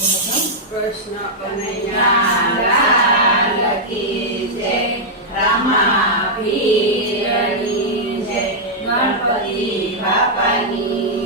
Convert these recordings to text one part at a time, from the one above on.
કૃષ્ણ કનૈયા કી જય રામા પીરની જય ગણપતિ બાપાની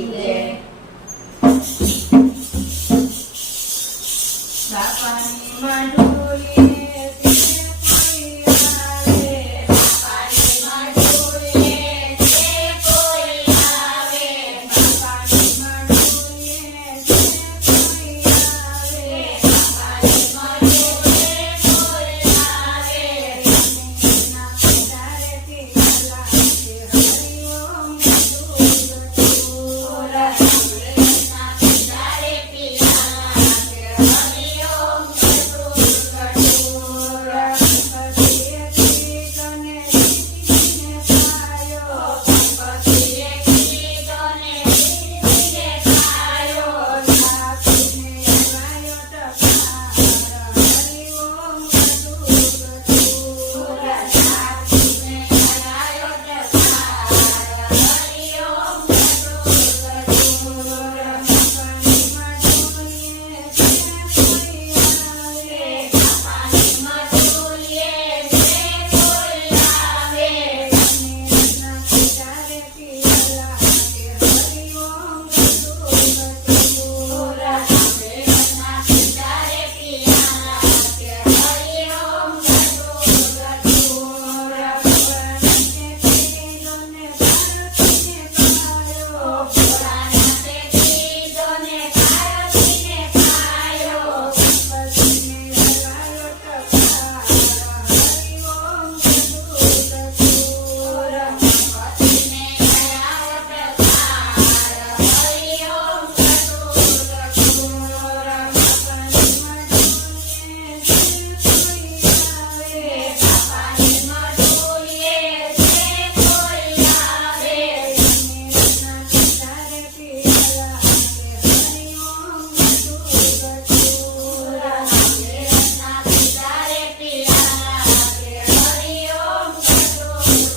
Oh.